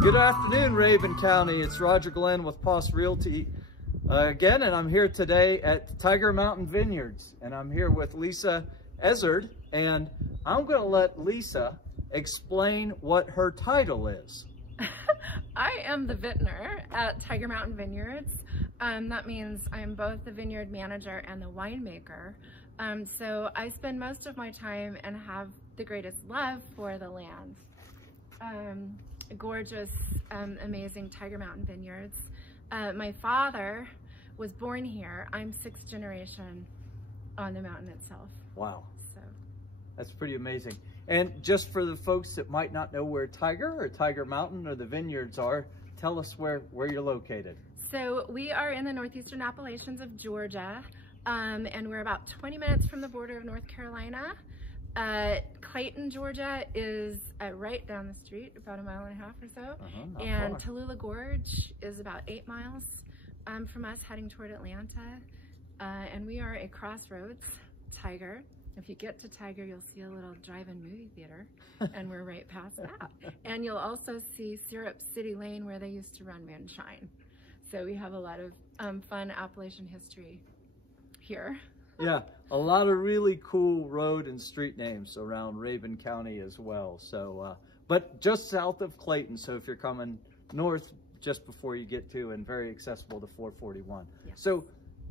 Good afternoon, Rabun County. It's Roger Glenn with Poss Realty again, and I'm here today at Tiger Mountain Vineyards, and I'm here with Lisa Ezzard, and I'm going to let Lisa explain what her title is. I am the vintner at Tiger Mountain Vineyards. That means I'm both the vineyard manager and the winemaker. So I spend most of my time and have the greatest love for the land. Gorgeous, amazing Tiger Mountain Vineyards. My father was born here. I'm sixth generation on the mountain itself. Wow. So that's pretty amazing. And just for the folks that might not know where Tiger Mountain or the vineyards are, tell us where you're located. So we are in the northeastern Appalachians of Georgia, and we're about 20 minutes from the border of North Carolina. Clayton, Georgia is right down the street, about 1.5 miles or so. And far. Tallulah Gorge is about 8 miles from us, heading toward Atlanta. And we are a crossroads, Tiger. If you get to Tiger, you'll see a little drive-in movie theater, and we're right past that. And you'll also see Syrup City Lane, where they used to run Moonshine. So we have a lot of fun Appalachian history here. Yeah, a lot of really cool road and street names around Rabun County as well. So, but just south of Clayton. So if you're coming north, just before you get to, and very accessible to 441. Yeah. So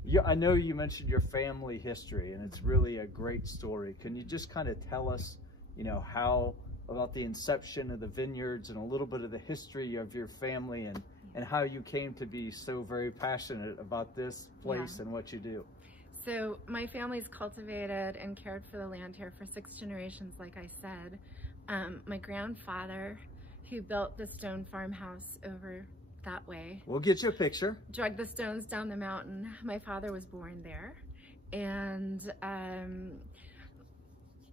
yeah, I know you mentioned your family history, and it's really a great story. Can you just kind of tell us, you know, how about the inception of the vineyards and a little bit of the history of your family and how you came to be so very passionate about this place and what you do? So my family's cultivated and cared for the land here for 6 generations, like I said. My grandfather, who built the stone farmhouse over that way. We'll get you a picture. Drug the stones down the mountain. My father was born there. And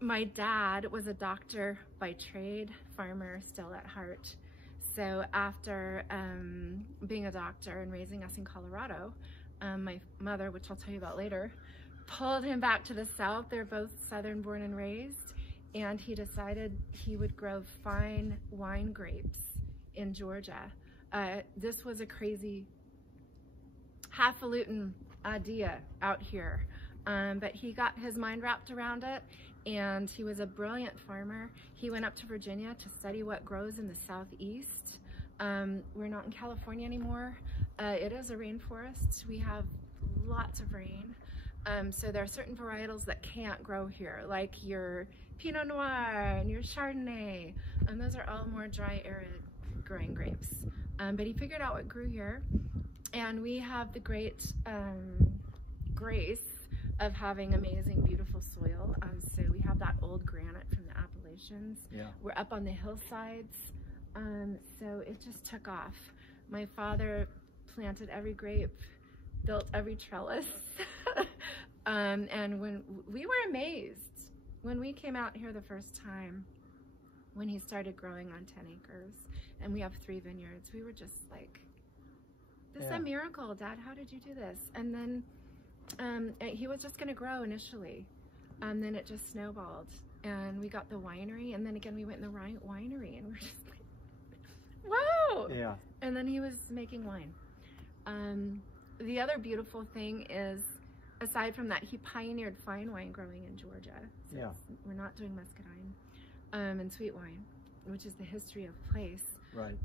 my dad was a doctor by trade, farmer still at heart. So after being a doctor and raising us in Colorado, my mother, which I'll tell you about later, pulled him back to the south. They're both Southern born and raised, and he decided he would grow fine wine grapes in Georgia. This was a crazy, highfalutin idea out here, but he got his mind wrapped around it, and he was a brilliant farmer. He went up to Virginia to study what grows in the southeast. We're not in California anymore. It is a rainforest. We have lots of rain. So there are certain varietals that can't grow here, like your Pinot Noir and your Chardonnay. And those are all more dry, arid growing grapes. But he figured out what grew here. And we have the great grace of having amazing, beautiful soil. So we have that old granite from the Appalachians. Yeah. We're up on the hillsides. So it just took off. My father planted every grape, built every trellis. And when we were amazed when we came out here the first time, when he started growing on 10 acres, and we have 3 vineyards, we were just like, this is a miracle, Dad, how did you do this? And then he was just gonna grow initially, and then it just snowballed, and we got the winery, and then again we went in the winery, and we're just like, whoa! Yeah. And then he was making wine. The other beautiful thing is, aside from that, he pioneered fine wine growing in Georgia. So we're not doing muscadine and sweet wine, which is the history of the place. Right.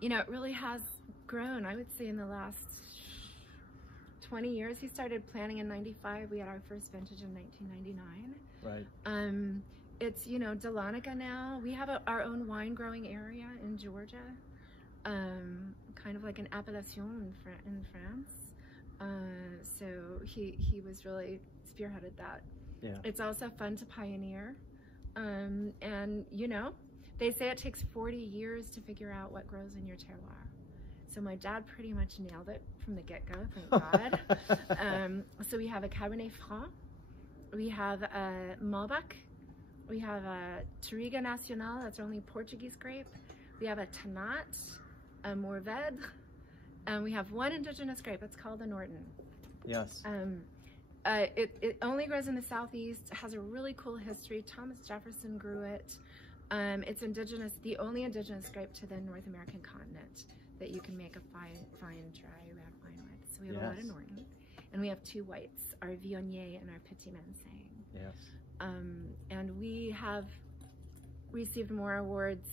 You know, it really has grown, I would say, in the last 20 years. He started planting in '95. We had our first vintage in 1999. Right. It's, you know, Dahlonega now. We have our own wine growing area in Georgia, kind of like an appellation in France. So he was really spearheaded that. Yeah. It's also fun to pioneer. And you know, they say it takes 40 years to figure out what grows in your terroir. So my dad pretty much nailed it from the get-go, thank God. So we have a Cabernet Franc, we have a Malbec, we have a Touriga Nacional, that's our only Portuguese grape. We have a Tannat, a Mourvedre, and we have one indigenous grape. It's called the Norton. Yes. It only grows in the southeast. It has a really cool history. Thomas Jefferson grew it. It's indigenous, the only indigenous grape to the North American continent that you can make a fine dry red wine with. So we have a lot of Norton, and we have 2 whites, our Viognier and our Petit Manseng. Yes. And we have received more awards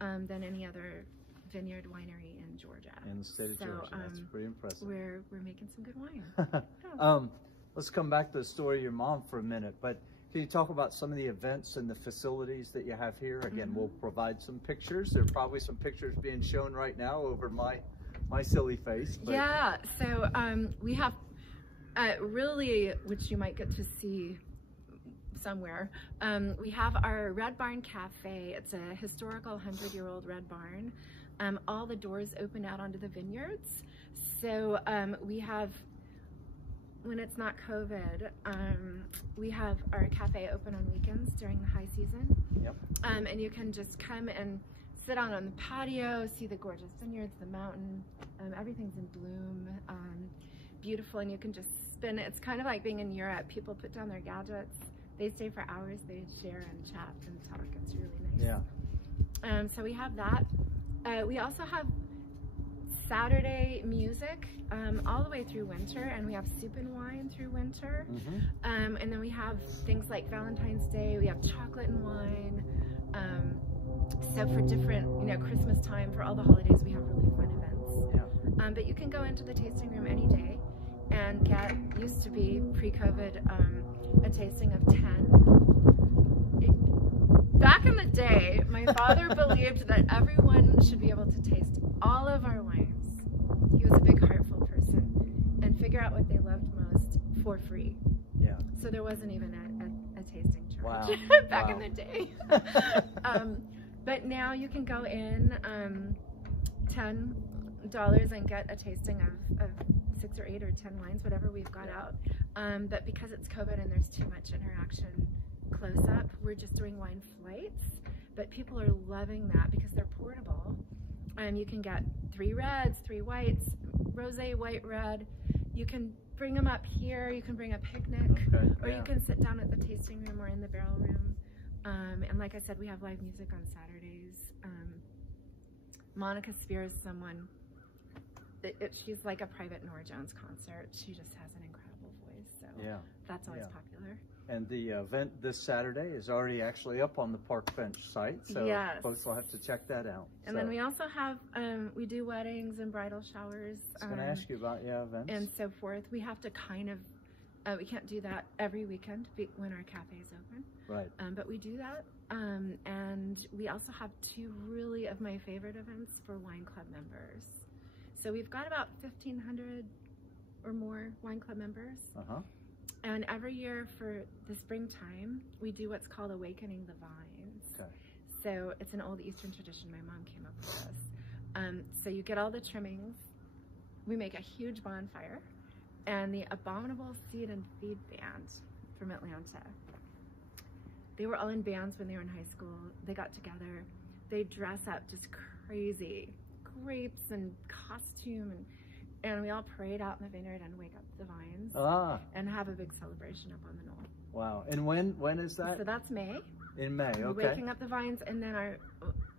than any other vineyard winery in Georgia. In the state of Georgia. That's pretty impressive. We're making some good wine. Let's come back to the story of your mom for a minute, but can you talk about some of the events and the facilities that you have here? Again, we'll provide some pictures. There are probably some pictures being shown right now over my silly face. But... Yeah, so we have really, which you might get to see somewhere, we have our Red Barn Cafe. It's a historical 100-year-old red barn. All the doors open out onto the vineyards. So we have, when it's not COVID, we have our cafe open on weekends during the high season. Yep. And you can just come and sit out on the patio, see the gorgeous vineyards, the mountain, everything's in bloom, beautiful, and you can just spin it. It's kind of like being in Europe. People put down their gadgets, they stay for hours, they share and chat and talk. It's really nice. Yeah. So we have that. We also have Saturday music all the way through winter, and we have soup and wine through winter. And then we have things like Valentine's Day, we have chocolate and wine. So for different, Christmas time, for all the holidays, we have really fun events. Yeah. But you can go into the tasting room any day and get, used to be pre-COVID, a tasting of 10. Back in the day, my father believed that everyone should be able to taste all of our wines. He was a big heartful person, and figure out what they loved most for free. Yeah. So there wasn't even a tasting charge. Wow. Back in the day. But now you can go in $10 and get a tasting of 6 or 8 or 10 wines, whatever we've got out. But because it's COVID and there's too much interaction close up, we're just doing wine flights. But people are loving that because they're portable. You can get 3 reds, 3 whites, rosé, white, red. You can bring them up here. You can bring a picnic, or you can sit down at the tasting room or in the barrel room. And like I said, we have live music on Saturdays. Monica Spears, someone, she's like a private Nora Jones concert. She just has an incredible voice, so that's always popular. And the event this Saturday is already actually up on the Park Bench site, so folks will have to check that out. And then we also have, we do weddings and bridal showers. I was going to ask you about events. And so forth. We have to kind of, we can't do that every weekend when our cafe is open. Right. But we do that. And we also have 2 really of my favorite events for wine club members. So we've got about 1,500 or more wine club members. And every year for the springtime, we do what's called Awakening the Vines. Okay. So it's an old Eastern tradition. My mom came up with this. So you get all the trimmings. We make a huge bonfire. And the Abominable Seed and Feed Band from Atlanta. They were all in bands when they were in high school. They got together. They dress up just crazy. Grapes and costume, and we all parade out in the vineyard and wake up the vines and have a big celebration up on the knoll. Wow. And when is that? So that's May. In May, okay. Waking up the vines, and then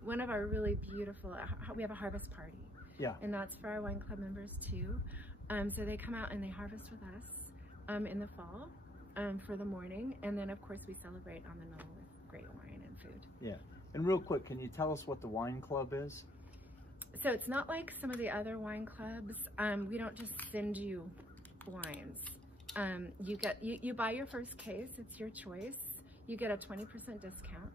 one of our really beautiful, we have a harvest party. Yeah. And that's for our wine club members too. So they come out and they harvest with us in the fall for the morning, and then of course we celebrate on the knoll with great wine and food. Yeah. And real quick, can you tell us what the wine club is? So it's not like some of the other wine clubs. We don't just send you wines. You buy your first case, it's your choice. You get a 20% discount.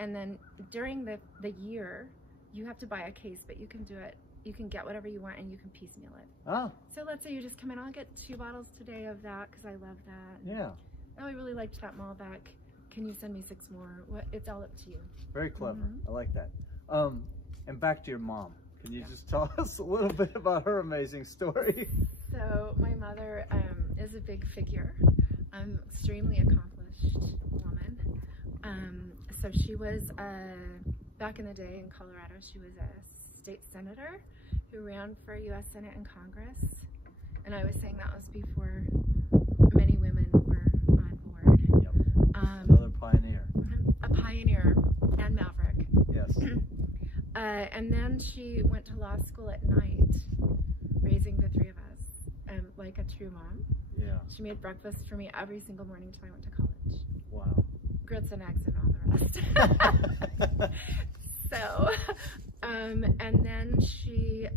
And then during the year, you have to buy a case, but you can do it. You can get whatever you want and you can piecemeal it. Oh. So let's say you just come in, I'll get 2 bottles today of that because I love that. Yeah. Oh, I really liked that Malbec. Can you send me 6 more? It's all up to you. Very clever. I like that. And back to your mom. Can you just tell us a little bit about her amazing story? So my mother is a big figure, extremely accomplished woman. So she was, back in the day in Colorado, she was a state senator who ran for U.S. Senate and Congress. And I was saying that was before many women were on board. Yep. Another pioneer. A pioneer and maverick. And then she went to law school at night, raising the three of us, like a true mom. Yeah. She made breakfast for me every single morning till I went to college. Wow. Grits and eggs and all the rest. So, and then she,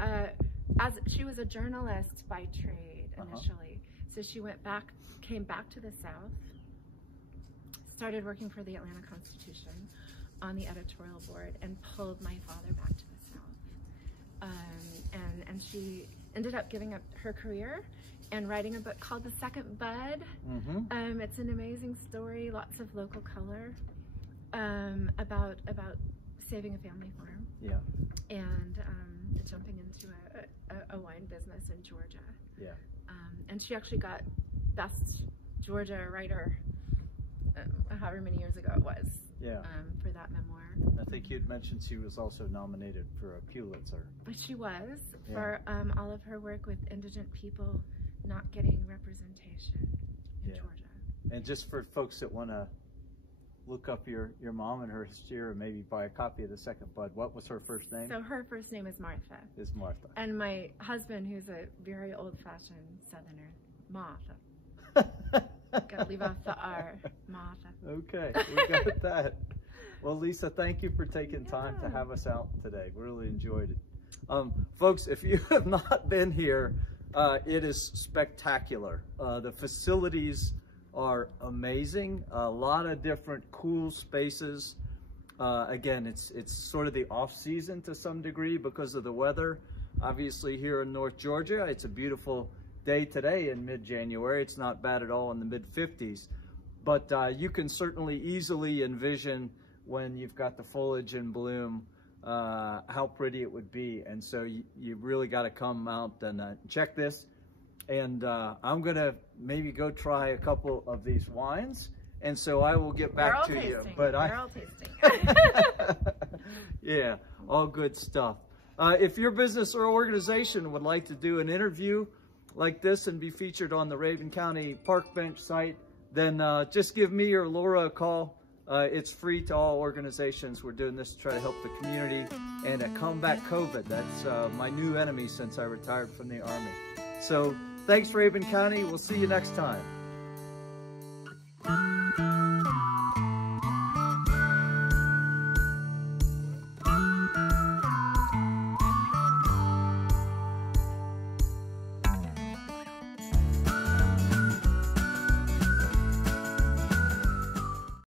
as she was a journalist by trade initially, so she came back to the South, started working for the Atlanta Constitution on the editorial board, and pulled my father back to the South. And she ended up giving up her career and writing a book called The Second Bud. It's an amazing story, lots of local color, about saving a family farm. Yeah. And jumping into a wine business in Georgia. Yeah. And she actually got Best Georgia Writer, however many years ago it was. Yeah. For that memoir. I think you'd mentioned she was also nominated for a Pulitzer. But she was, for all of her work with indigent people not getting representation in Georgia. And just for folks that want to look up your mom and her history, or maybe buy a copy of The Second Bud, what was her first name? So her first name is Martha. Is Martha. And my husband, who's a very old-fashioned Southerner, Martha. Gotta leave off the R, Martha. Okay, we got that. Well, Lisa, thank you for taking time to have us out today. We really enjoyed it. Folks, if you have not been here, it is spectacular. The facilities are amazing. A lot of different cool spaces. Again, it's sort of the off season to some degree because of the weather. Obviously here in North Georgia, it's a beautiful day today in mid-January. It's not bad at all in the mid-50s, but you can certainly easily envision when you've got the foliage in bloom how pretty it would be. And so you really got to come out and check this. And I'm gonna maybe go try a couple of these wines, and so I will get back to you. But they're all tasting. Yeah, all good stuff. If your business or organization would like to do an interview like this and be featured on the Rabun County Park Bench site, then just give me or Laura a call. It's free to all organizations. We're doing this to try to help the community and to combat COVID. That's my new enemy since I retired from the Army. So thanks, Rabun County. We'll see you next time.